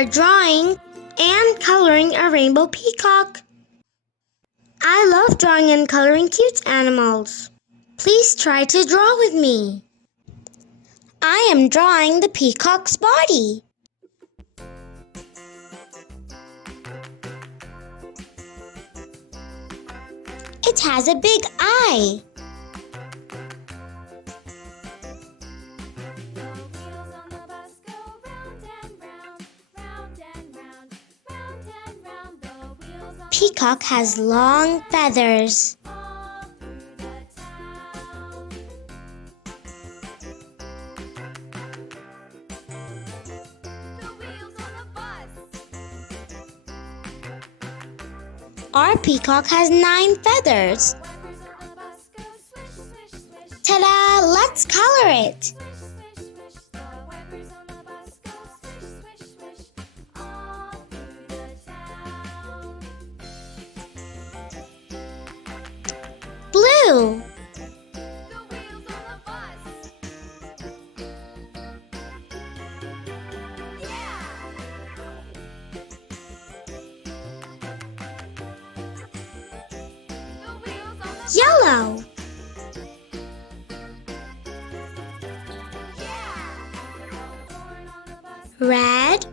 are drawing and coloring a rainbow peacock. I love drawing and coloring cute animals. Please try to draw with me. I am drawing the peacock's body. It has a big eye. Peacock has long feathers. Our peacock has 9 feathers. Ta-da! Let's color it. Blue. Yellow. Red.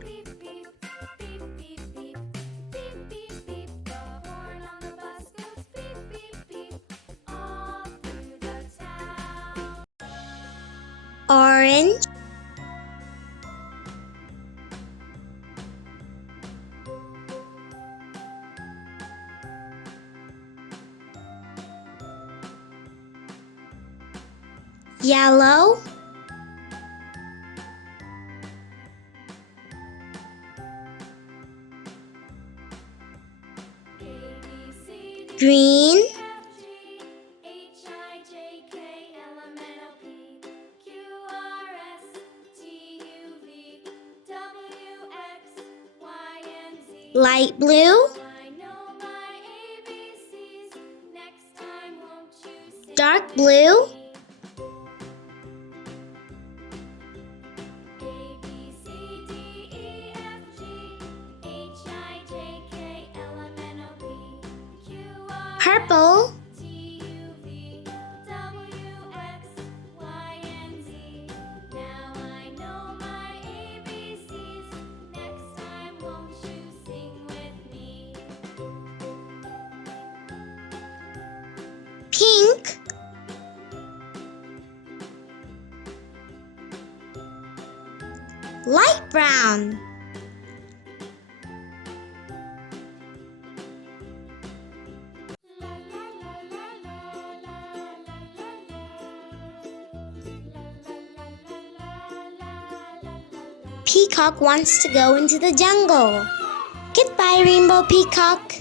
Orange. Yellow. Green. Light blue. Dark blue. Purple. Pink. Light brown. Peacock wants to go into the jungle. Goodbye, Rainbow Peacock.